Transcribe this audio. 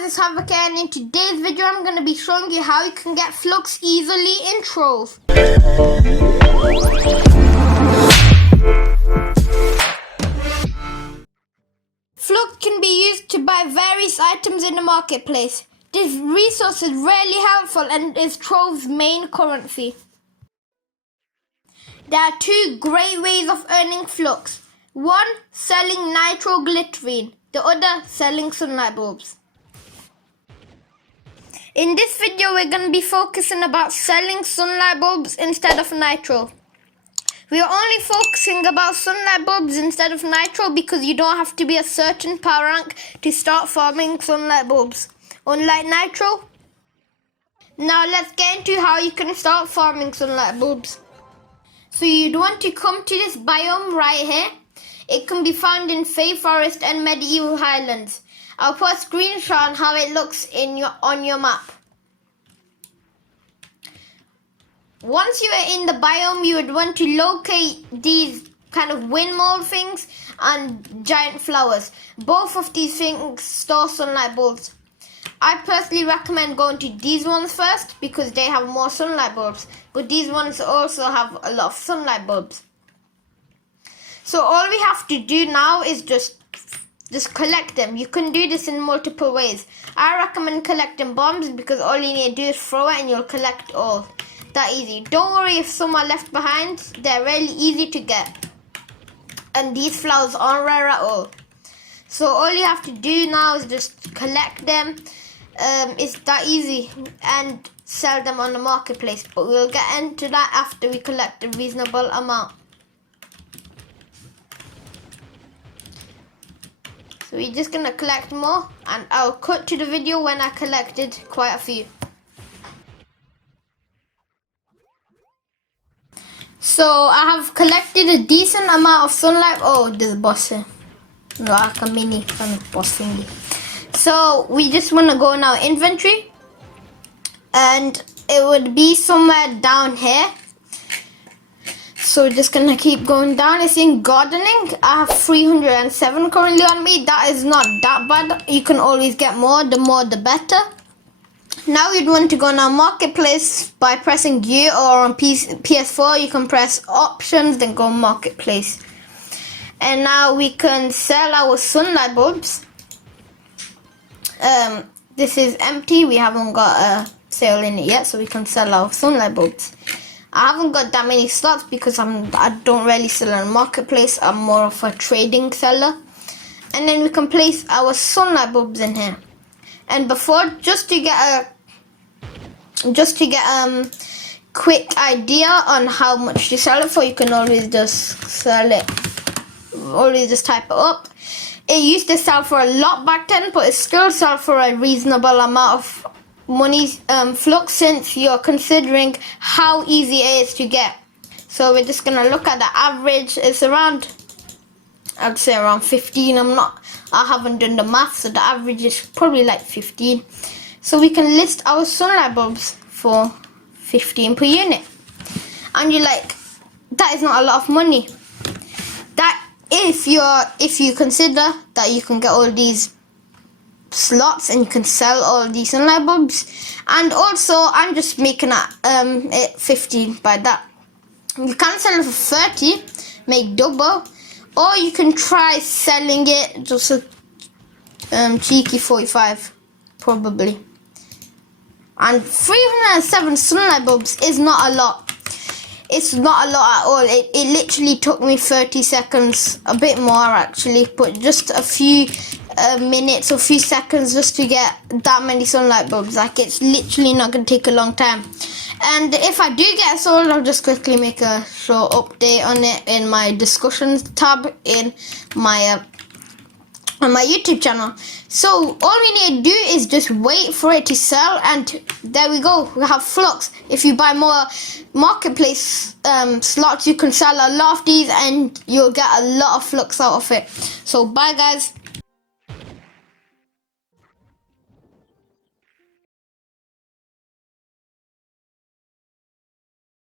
guys, it's Havoc, and in today's video I'm going to be showing you how you can get Flux easily in Trove. Flux can be used to buy various items in the marketplace. This resource is really helpful and is Trove's main currency. There are two great ways of earning Flux. One, selling nitroglycerine. The other, selling sunlight bulbs. In this video, we're going to be focusing about selling sunlight bulbs instead of nitro. We are only focusing about sunlight bulbs instead of nitro because you don't have to be a certain power rank to start farming sunlight bulbs, unlike nitro. Now let's get into how you can start farming sunlight bulbs. So you'd want to come to this biome right here. It can be found in Fey Forest and Medieval Highlands. I'll put a screenshot on how it looks on your map. Once you are in the biome, you would want to locate these kind of windmill things and giant flowers. Both of these things store sunlight bulbs. I personally recommend going to these ones first because they have more sunlight bulbs, but these ones also have a lot of sunlight bulbs. So all we have to do now is just collect them. You can do this in multiple ways. I recommend collecting bombs because all you need to do is throw it and you'll collect all. That easy. Don't worry if some are left behind. They're really easy to get. And these flowers aren't rare at all. So all you have to do now is just collect them. It's that easy. And sell them on the marketplace. But we'll get into that after we collect a reasonable amount. So we're just going to collect more. And I'll cut to the video when I collected quite a few. So I have collected a decent amount of sunlight. Oh, this boss here. Like a mini kind of boss thingy. So we just want to go in our inventory. And it would be somewhere down here. So we're just going to keep going down. It's in gardening. I have 307 currently on me. That is not that bad. You can always get more. The more the better. Now you'd want to go on our marketplace by pressing U, or on PS4 you can press options then go marketplace. And now we can sell our sunlight bulbs. This is empty. We haven't got a sale in it yet, so we can sell our sunlight bulbs. I haven't got that many slots because I don't really sell on marketplace. I'm more of a trading seller. And then we can place our sunlight bulbs in here. And before, just to get a quick idea on how much to sell it for, you can always just sell it. Always just type it up. It used to sell for a lot back then, but it still sells for a reasonable amount of money, Flux, since you're considering how easy it is to get. So we're just gonna look at the average. It's around, I'd say around 15. I haven't done the math, so the average is probably like 15. So we can list our sunlight bulbs for 15 per unit. And you're like, that is not a lot of money. That if you consider that you can get all these slots and you can sell all these sunlight bulbs. And also I'm just making it 15 by that. You can sell it for 30, make double. Or you can try selling it just a cheeky 45, probably. And 307 sunlight bulbs is not a lot. It's not a lot at all. It literally took me 30 seconds, a bit more actually, but just a few minutes or few seconds just to get that many sunlight bulbs. Like, it's literally not going to take a long time. And if I do get sold, I'll just quickly make a short update on it in my discussions tab in my on my YouTube channel. So all we need to do is just wait for it to sell, and there we go. We have Flux. If you buy more marketplace slots, you can sell a lot of these, and you'll get a lot of Flux out of it. So bye guys.